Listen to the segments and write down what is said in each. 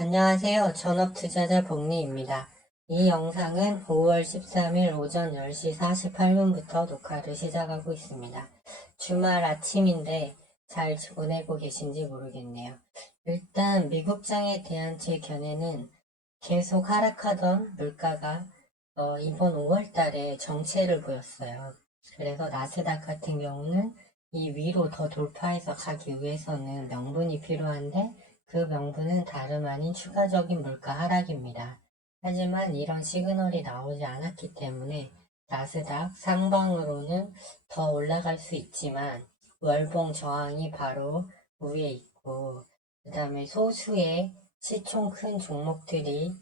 안녕하세요. 전업투자자 복리입니다. 이 영상은 5월 13일 오전 10시 48분부터 녹화를 시작하고 있습니다. 주말 아침인데 잘 보내고 계신지 모르겠네요. 일단 미국장에 대한 제 견해는 계속 하락하던 물가가 이번 5월 달에 정체를 보였어요. 그래서 나스닥 같은 경우는 이 위로 더 돌파해서 가기 위해서는 명분이 필요한데 그 명분은 다름 아닌 추가적인 물가 하락입니다. 하지만 이런 시그널이 나오지 않았기 때문에 나스닥 상방으로는 더 올라갈 수 있지만 월봉 저항이 바로 위에 있고 그 다음에 소수의 시총 큰 종목들이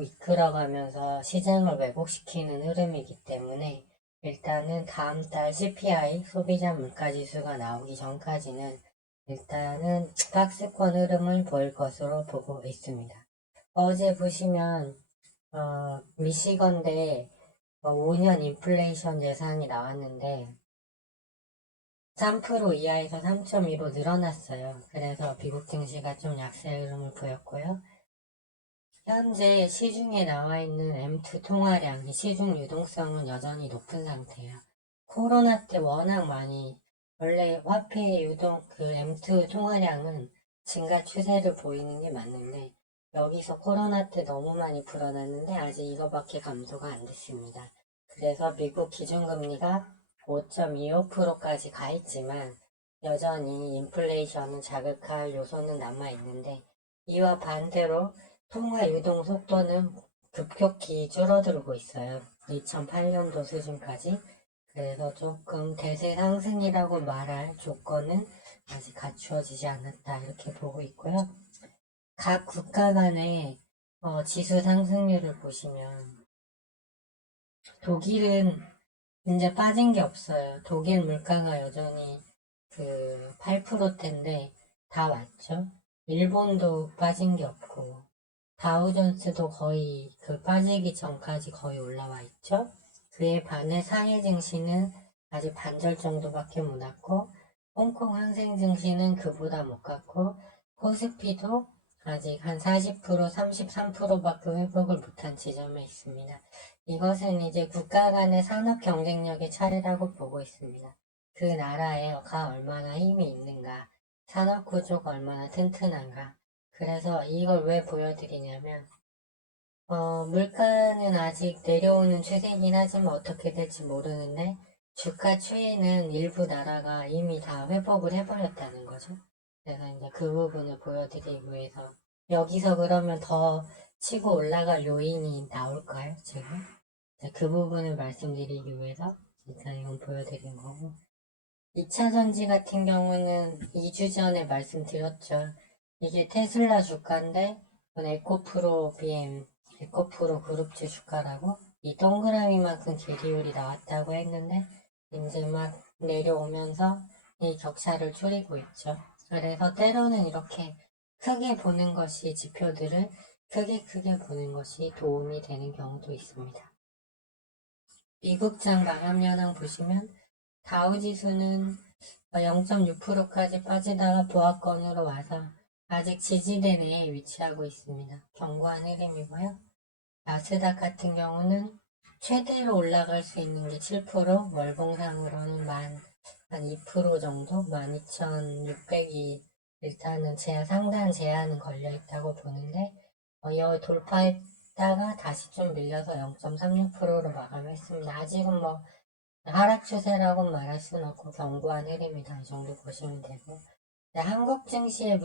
이끌어가면서 시장을 왜곡시키는 흐름이기 때문에 일단은 다음 달 CPI 소비자 물가지수가 나오기 전까지는 일단은 박스권 흐름을 보일 것으로 보고 있습니다. 어제 보시면 미시건대 5년 인플레이션 예상이 나왔는데 3% 이하에서 3.2로 늘어났어요. 그래서 미국 증시가 좀 약세 흐름을 보였고요. 현재 시중에 나와 있는 M2 통화량, 시중 유동성은 여전히 높은 상태예요. 코로나 때 워낙 많이, 원래 화폐 유동, M2 통화량은 증가 추세를 보이는 게 맞는데, 여기서 코로나 때 너무 많이 불어났는데, 아직 이거밖에 감소가 안 됐습니다. 그래서 미국 기준금리가 5.25%까지 가 있지만, 여전히 인플레이션을 자극할 요소는 남아있는데, 이와 반대로 통화 유동 속도는 급격히 줄어들고 있어요. 2008년도 수준까지. 그래서 조금 대세 상승이라고 말할 조건은 아직 갖추어지지 않았다. 이렇게 보고 있고요. 각 국가 간의 지수 상승률을 보시면 독일은 이제 빠진 게 없어요. 독일 물가가 여전히 8%대인데 다 왔죠. 일본도 빠진 게 없고 다우존스도 거의 빠지기 전까지 거의 올라와 있죠. 그에 반해 상해 증시는 아직 반절 정도밖에 못 왔고, 홍콩 항생 증시는 그보다 못 갔고, 코스피도 아직 한 40%, 33%밖에 회복을 못한 지점에 있습니다. 이것은 이제 국가 간의 산업 경쟁력의 차이라고 보고 있습니다. 그 나라가 얼마나 힘이 있는가, 산업 구조가 얼마나 튼튼한가, 그래서 이걸 왜 보여드리냐면 물가는 아직 내려오는 추세이긴 하지만 어떻게 될지 모르는데 주가 추이는 일부 나라가 이미 다 회복을 해버렸다는 거죠. 그래서 이제 그 부분을 보여드리기 위해서 여기서 그러면 더 치고 올라갈 요인이 나올까요, 지금? 그 부분을 말씀드리기 위해서 일단 이건 보여드린 거고 2차 전지 같은 경우는 2주 전에 말씀드렸죠. 이게 테슬라 주가인데 에코프로 BM, 에코프로 그룹주 주가라고 이 동그라미만큼 계리율이 나왔다고 했는데 이제 막 내려오면서 이 격차를 줄이고 있죠. 그래서 때로는 이렇게 크게 보는 것이 지표들을 크게 보는 것이 도움이 되는 경우도 있습니다. 미국장 마감연황 보시면 다우지수는 0.6%까지 빠지다가 보합권으로 와서 아직 지지대 내에 위치하고 있습니다. 견고한 흐름이고요. 나스닥 같은 경우는 최대로 올라갈 수 있는 게 7%, 월봉상으로는 한 2% 정도, 12,600이 일단은 상단 제한은 걸려 있다고 보는데 이 돌파했다가 다시 좀 밀려서 0.36%로 마감했습니다. 아직은 뭐 하락 추세라고 말할 수는 없고 견고한 흐름이다. 이 정도 보시면 되고 한국 증시에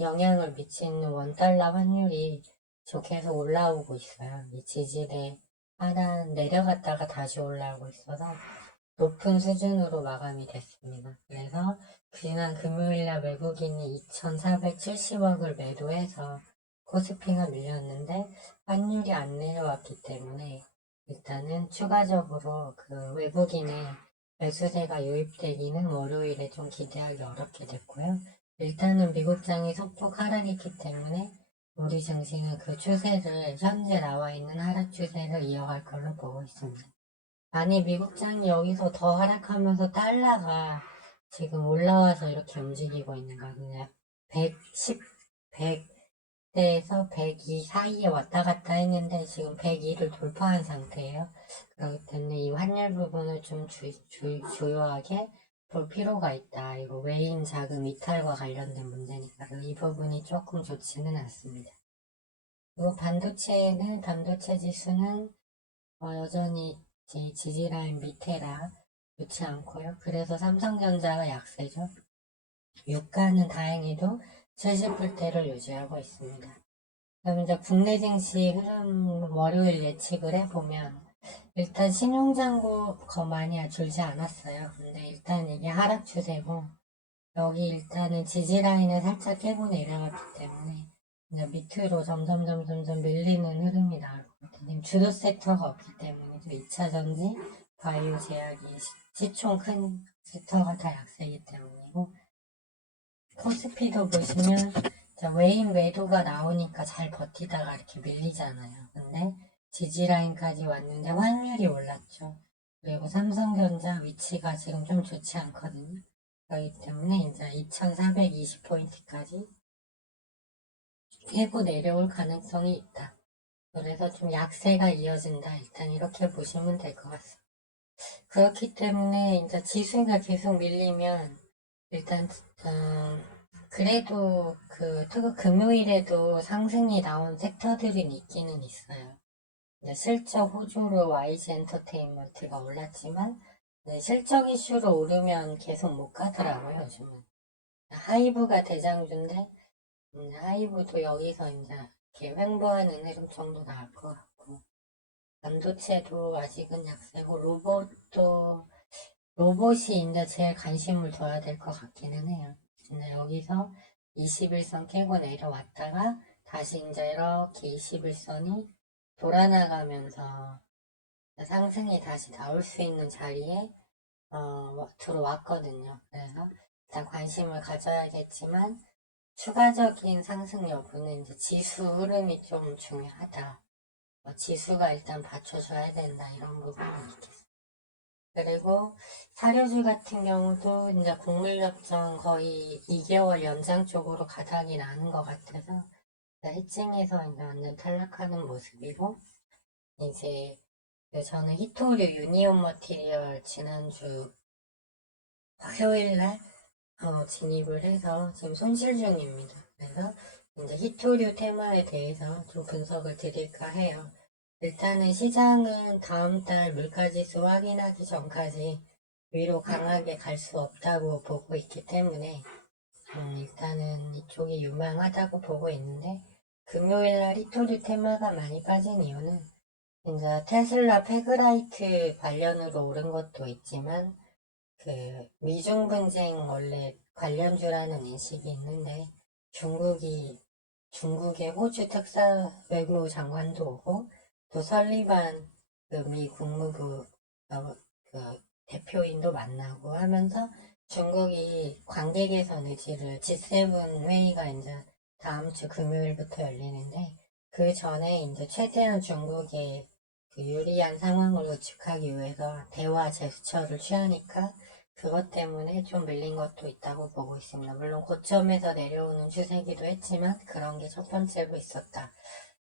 영향을 미치는 원달러 환율이 계속 올라오고 있어요. 이 지지대 하단 내려갔다가 다시 올라오고 있어서 높은 수준으로 마감이 됐습니다. 그래서 지난 금요일날 외국인이 2,470억을 매도해서 코스피가 밀렸는데 환율이 안 내려왔기 때문에 일단은 추가적으로 외국인의 매수세가 유입되기는 월요일에 좀 기대하기 어렵게 됐고요. 일단은 미국장이 소폭 하락했기 때문에 우리 증시는 그 추세를 현재 나와 있는 하락 추세를 이어갈 걸로 보고 있습니다. 아니 미국장이 여기서 더 하락하면서 달러가 지금 올라와서 이렇게 움직이고 있는 거거든요. 110, 100 100대에서 102 사이에 왔다 갔다 했는데 지금 102를 돌파한 상태예요. 그렇기 때문에 이 환율 부분을 좀 주요하게 볼 필요가 있다. 이거 외인 자금 이탈과 관련된 문제니까 이 부분이 조금 좋지는 않습니다. 그리고 반도체 지수는 여전히 지지라인 밑에라 좋지 않고요. 그래서 삼성전자가 약세죠. 유가는 다행히도 70불대를 유지하고 있습니다. 그럼 이제 국내 증시 흐름 월요일 예측을 해보면 일단 신용장고 많이 줄지 않았어요. 근데 일단 이게 하락 추세고 여기 일단은 지지라인을 살짝 깨고 내려갔기 때문에 이제 밑으로 점점 밀리는 흐름이 나올 것 같아요. 주도 섹터가 없기 때문에 2차전지, 바이오 제약이 시총 큰 섹터가 다 약세이기 때문이고 코스피도 보시면 외인 매도가 나오니까 잘 버티다가 이렇게 밀리잖아요. 근데 지지라인까지 왔는데 환율이 올랐죠. 그리고 삼성전자 위치가 지금 좀 좋지 않거든요. 그렇기 때문에 이제 2420포인트까지 깨고 내려올 가능성이 있다. 그래서 좀 약세가 이어진다. 일단 이렇게 보시면 될 것 같습니다. 그렇기 때문에 이제 지수가 계속 밀리면 일단 그래도 금요일에도 상승이 나온 섹터들은 있기는 있어요. 실적 호조로 YG 엔터테인먼트가 올랐지만 실적 이슈로 오르면 계속 못 가더라고요, 요즘은. 하이브가 대장주인데 하이브도 여기서 이제 이렇게 횡보하는 흐름 정도 나올 것 같고 반도체도 아직은 약세고 로봇이 이제 제일 관심을 둬야 될 것 같기는 해요. 근데 여기서 21선 깨고 내려왔다가 다시 이제 이렇게 21선이 돌아나가면서 상승이 다시 나올 수 있는 자리에 들어왔거든요. 그래서 일단 관심을 가져야겠지만 추가적인 상승 여부는 이제 지수 흐름이 좀 중요하다. 지수가 일단 받쳐줘야 된다. 이런 부분이 있겠습니다. 그리고 사료주 같은 경우도 이제 곡물협정 거의 2개월 연장 쪽으로 가닥이 나는 것 같아서 해칭에서 이제 완전 탈락하는 모습이고 이제 저는 히토류 유니온 머티리얼 지난주 화요일날 진입을 해서 지금 손실 중입니다. 그래서 이제 히토류 테마에 대해서 좀 분석을 드릴까 해요. 일단은 시장은 다음 달 물가지수 확인하기 전까지 위로 강하게 갈 수 없다고 보고 있기 때문에 일단은 이쪽이 유망하다고 보고 있는데 금요일날 히토류 테마가 많이 빠진 이유는 이제 테슬라 페그라이트 관련으로 오른 것도 있지만 미중 분쟁 원래 관련주라는 인식이 있는데 중국의 호주 특사 외무장관도 오고 또 설리반 미 국무부 대표인도 만나고 하면서 중국이 관계 개선 의지를 G7 회의가 이제 다음 주 금요일부터 열리는데 그 전에 이제 최대한 중국의 유리한 상황을 구축하기 위해서 대화 제스처를 취하니까 그것 때문에 좀 밀린 것도 있다고 보고 있습니다. 물론 고점에서 내려오는 추세기도 했지만 그런 게 첫 번째로 있었다.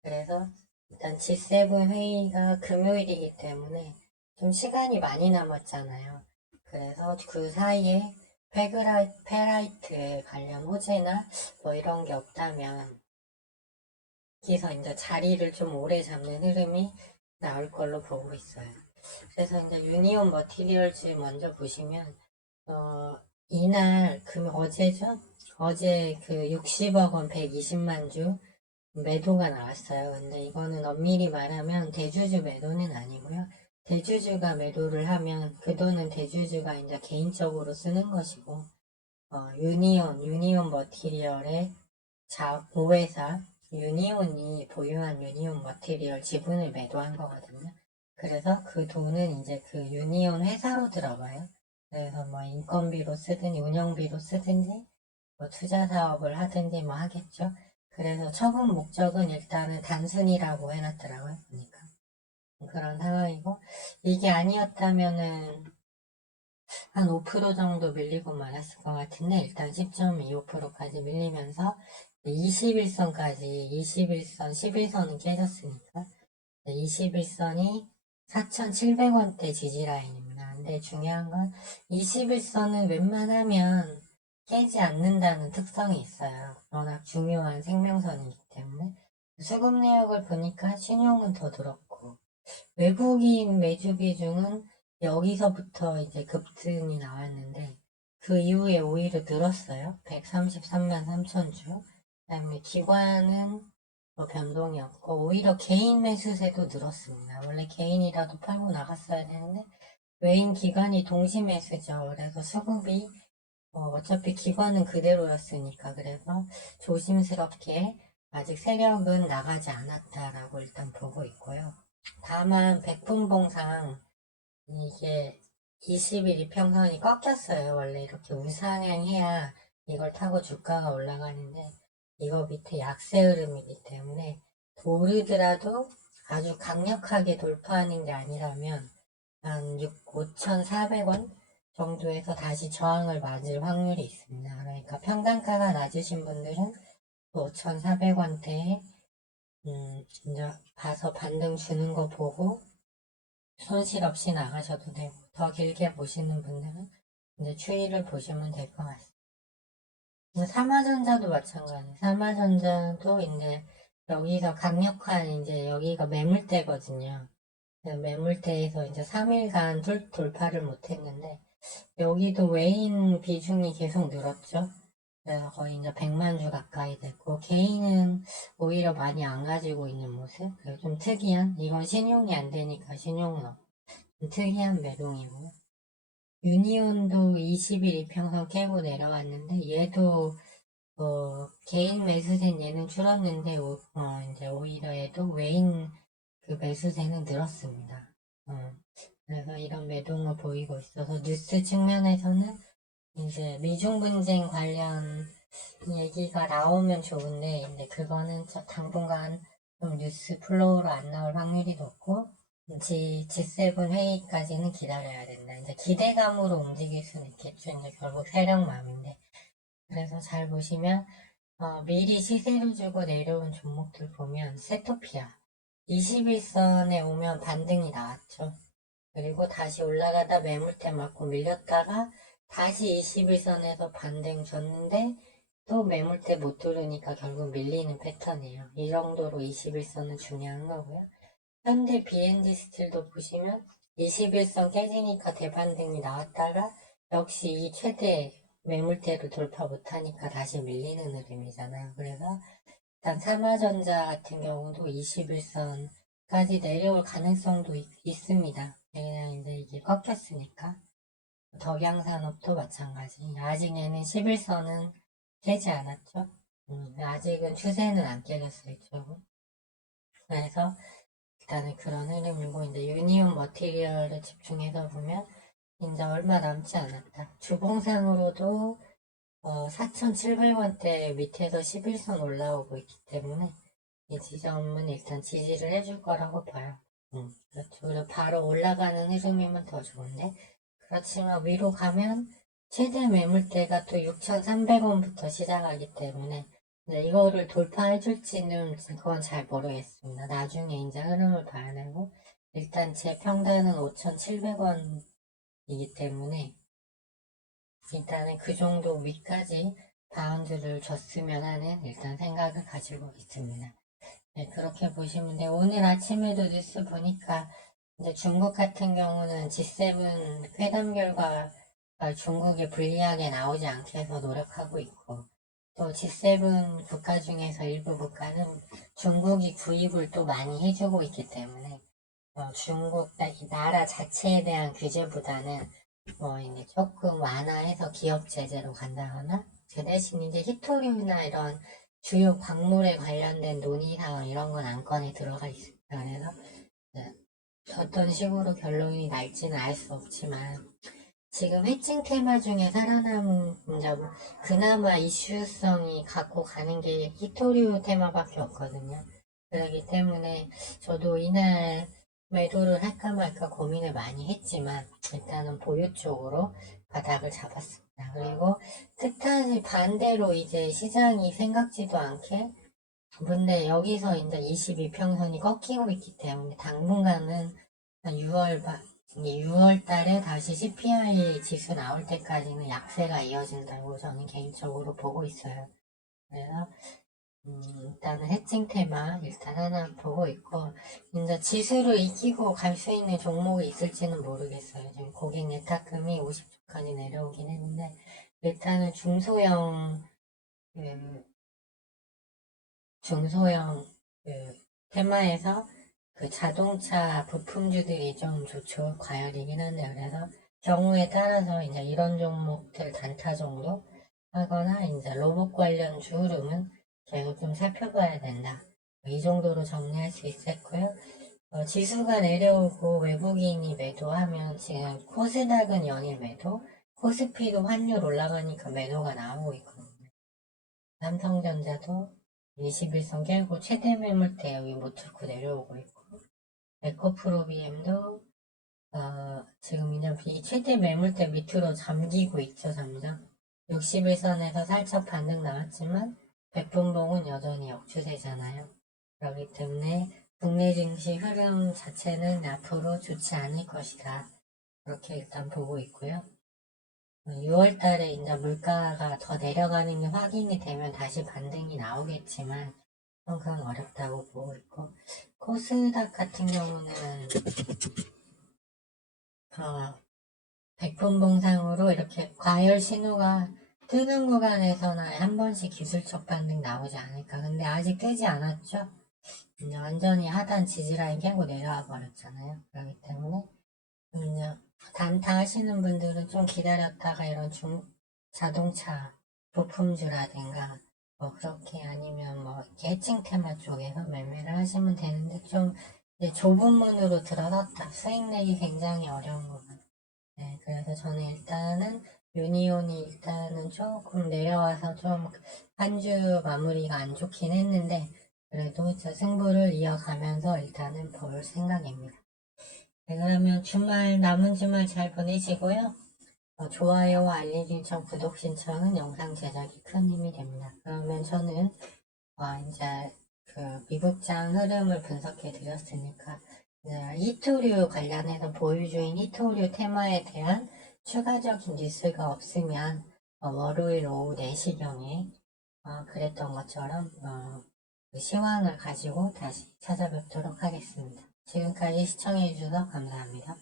그래서 일단 G7 회의가 금요일이기 때문에 좀 시간이 많이 남았잖아요. 그래서 그 사이에 페라이트 관련 호재나 뭐 이런 게 없다면 여기서 이제 자리를 좀 오래 잡는 흐름이 나올 걸로 보고 있어요. 그래서 이제 유니온 머티리얼즈 먼저 보시면 이날 어제죠? 어제 60억 원 120만 주 매도가 나왔어요. 근데 이거는 엄밀히 말하면 대주주 매도는 아니고요. 대주주가 매도를 하면 그 돈은 대주주가 이제 개인적으로 쓰는 것이고 유니온 머티리얼의 보회사 유니온이 보유한 유니온 머티리얼 지분을 매도한 거거든요. 그래서 그 돈은 이제 그 유니온 회사로 들어가요. 그래서 뭐 인건비로 쓰든지 운영비로 쓰든지 뭐 투자 사업을 하든지 뭐 하겠죠. 그래서 처분 목적은 일단은 단순이라고 해놨더라고요. 보니까 그런 상황이고 이게 아니었다면은 한 5% 정도 밀리고 말았을 것 같은데 일단 10.25%까지 밀리면서 21선까지 21선, 11선은 깨졌으니까 21선이 4,700원대 지지라인입니다. 근데 중요한 건 21선은 웬만하면 깨지 않는다는 특성이 있어요. 워낙 중요한 생명선이기 때문에. 수급 내역을 보니까 신용은 더 들었고, 외국인 매주 비중은 여기서부터 이제 급등이 나왔는데, 그 이후에 오히려 늘었어요. 133만 3천 주. 그다음에 기관은 뭐 변동이 없고, 오히려 개인 매수세도 늘었습니다. 원래 개인이라도 팔고 나갔어야 되는데, 외인 기관이 동시 매수죠. 그래서 수급이 어차피 기관은 그대로였으니까, 그래서 조심스럽게 아직 세력은 나가지 않았다라고 일단 보고 있고요. 다만 백분봉상 이게 20일 이평선이 꺾였어요. 원래 이렇게 우상향해야 이걸 타고 주가가 올라가는데 이거 밑에 약세 흐름이기 때문에 오르더라도 아주 강력하게 돌파하는 게 아니라면 한 5,400원 정도에서 다시 저항을 맞을 확률이 있습니다. 그러니까 평단가가 낮으신 분들은 5,400원대에 진짜 봐서 반등 주는 거 보고 손실 없이 나가셔도 되고, 더 길게 보시는 분들은 이제 추이를 보시면 될 것 같습니다. 삼화전자도 마찬가지예요. 삼화전자도 이제 여기서 강력한 이제 여기가 매물대거든요. 매물대에서 이제 3일간 돌파를 못했는데 여기도 외인 비중이 계속 늘었죠. 그래서 거의 이제 100만 주 가까이 됐고 개인은 오히려 많이 안 가지고 있는 모습. 좀 특이한, 이건 신용이 안 되니까 신용은 없고 좀 특이한 매동이고요. 유니온도 20일 이평선 깨고 내려왔는데 얘도 개인 매수세는 얘는 줄었는데 이제 오히려 얘도 외인 그 매수세는 늘었습니다. 그래서 이런 매동을 보이고 있어서 뉴스 측면에서는 이제 미중 분쟁 관련 얘기가 나오면 좋은데 근데 그거는 당분간 좀 뉴스 플로우로 안 나올 확률이 높고 G7 회의까지는 기다려야 된다. 이제 기대감으로 움직일 수는 있겠죠. 이제 결국 세력맘인데. 그래서 잘 보시면 미리 시세를 주고 내려온 종목들 보면 세토피아 21선에 오면 반등이 나왔죠. 그리고 다시 올라가다 매물대 맞고 밀렸다가 다시 21선에서 반등 줬는데 또 매물대 못 뚫으니까 결국 밀리는 패턴이에요. 이 정도로 21선은 중요한 거고요. 현대 BND 스틸도 보시면 21선 깨지니까 대반등이 나왔다가 역시 이 최대 매물대를 돌파 못하니까 다시 밀리는 흐름이잖아요. 그래서 일단 삼화전자 같은 경우도 21선까지 내려올 가능성도 있습니다. 그냥 이제 이게 꺾였으니까. 덕양산업도 마찬가지. 아직 얘는 11선은 깨지 않았죠. 아직은 추세는 안 깨졌어요, 이쪽은. 그래서 일단은 그런 흐름이고, 이제 유니온 머티리얼을 집중해서 보면, 이제 얼마 남지 않았다. 주봉상으로도 4,700원대 밑에서 11선 올라오고 있기 때문에 이 지점은 일단 지지를 해줄 거라고 봐요. 그렇죠. 그리고 바로 올라가는 흐름이면 더 좋은데 그렇지만 위로 가면 최대 매물대가 또 6,300원부터 시작하기 때문에 이거를 돌파해줄지는 그건 잘 모르겠습니다. 나중에 이제 흐름을 봐야 되고 일단 제 평단은 5,700원이기 때문에 일단은 그 정도 위까지 바운드를 줬으면 하는 일단 생각을 가지고 있습니다. 네, 그렇게 보시면 돼요. 오늘 아침에도 뉴스 보니까 이제 중국 같은 경우는 G7 회담 결과 중국이 불리하게 나오지 않게 해서 노력하고 있고 또 G7 국가 중에서 일부 국가는 중국이 구입을 또 많이 해주고 있기 때문에 중국 나라 자체에 대한 규제보다는 이제 조금 완화해서 기업 제재로 간다거나 그 대신 이제 히토류나 이런 주요 광물에 관련된 논의사항 이런 건 안건에 들어가 있습니다. 그래서 어떤 식으로 결론이 날지는 알 수 없지만 지금 해칭 테마 중에 살아남은 그나마 이슈성이 갖고 가는 게 히토류 테마밖에 없거든요. 그렇기 때문에 저도 이날 매도를 할까 말까 고민을 많이 했지만 일단은 보유 쪽으로 바닥을 잡았습니다. 그리고 뜻하지 반대로 이제 시장이 생각지도 않게 근데 여기서 이제 22평선이 꺾이고 있기 때문에 당분간은 6월 달에 다시 CPI 지수 나올 때까지는 약세가 이어진다고 저는 개인적으로 보고 있어요. 그래서 일단은 해칭 테마 일단 하나 보고 있고 이제 지수를 이기고 갈 수 있는 종목이 있을지는 모르겠어요. 지금 고객 예탁금이 50주까지 내려오긴 했는데 일단은 그, 중소형 테마에서 그 자동차 부품주들이 좀 좋죠. 과열이긴 한데 그래서 경우에 따라서 이제 이런 종목들 단타 정도 하거나 이제 로봇 관련 주름은 계속 좀 살펴봐야 된다. 이 정도로 정리할 수 있었고요. 지수가 내려오고 외국인이 매도하면 지금 코스닥은 연일 매도, 코스피도 환율 올라가니까 매도가 나오고 있거든요. 삼성전자도 21선 깨고 최대 매물대 여기 못 뚫고 내려오고 있고 에코프로비엠도 지금 그냥 이 최대 매물대 밑으로 잠기고 있죠. 잠정 61선에서 살짝 반등 나왔지만 백분봉은 여전히 역추세잖아요. 그렇기 때문에 국내 증시 흐름 자체는 앞으로 좋지 않을 것이다. 그렇게 일단 보고 있고요. 6월 달에 이제 물가가 더 내려가는 게 확인이 되면 다시 반등이 나오겠지만 그건 어렵다고 보고 있고 코스닥 같은 경우는 백분봉상으로 이렇게 과열 신호가 뜨는 구간에서는 한 번씩 기술적 반등 나오지 않을까. 근데 아직 뜨지 않았죠. 이제 완전히 하단 지지라인 깨고 내려와 버렸잖아요. 그렇기 때문에 이제 단타 하시는 분들은 좀 기다렸다가 이런 자동차 부품주라든가 뭐 그렇게 아니면 뭐 해칭 테마 쪽에서 매매를 하시면 되는데 좀 이제 좁은 문으로 들어섰다 수익 내기 굉장히 어려운 부분. 네, 그래서 저는 일단은 유니온이 일단은 조금 내려와서 좀 한 주 마무리가 안 좋긴 했는데 그래도 저 승부를 이어가면서 일단은 볼 생각입니다. 네, 그러면 남은 주말 잘 보내시고요. 좋아요와 알림 신청, 구독 신청은 영상 제작에 큰 힘이 됩니다. 그러면 저는 이제 그 미국장 흐름을 분석해 드렸으니까 히토류 관련해서 보유주인 히토류 테마에 대한 추가적인 뉴스가 없으면 월요일 오후 4시경에 그랬던 것처럼 그 시황을 가지고 다시 찾아뵙도록 하겠습니다. 지금까지 시청해 주셔서 감사합니다.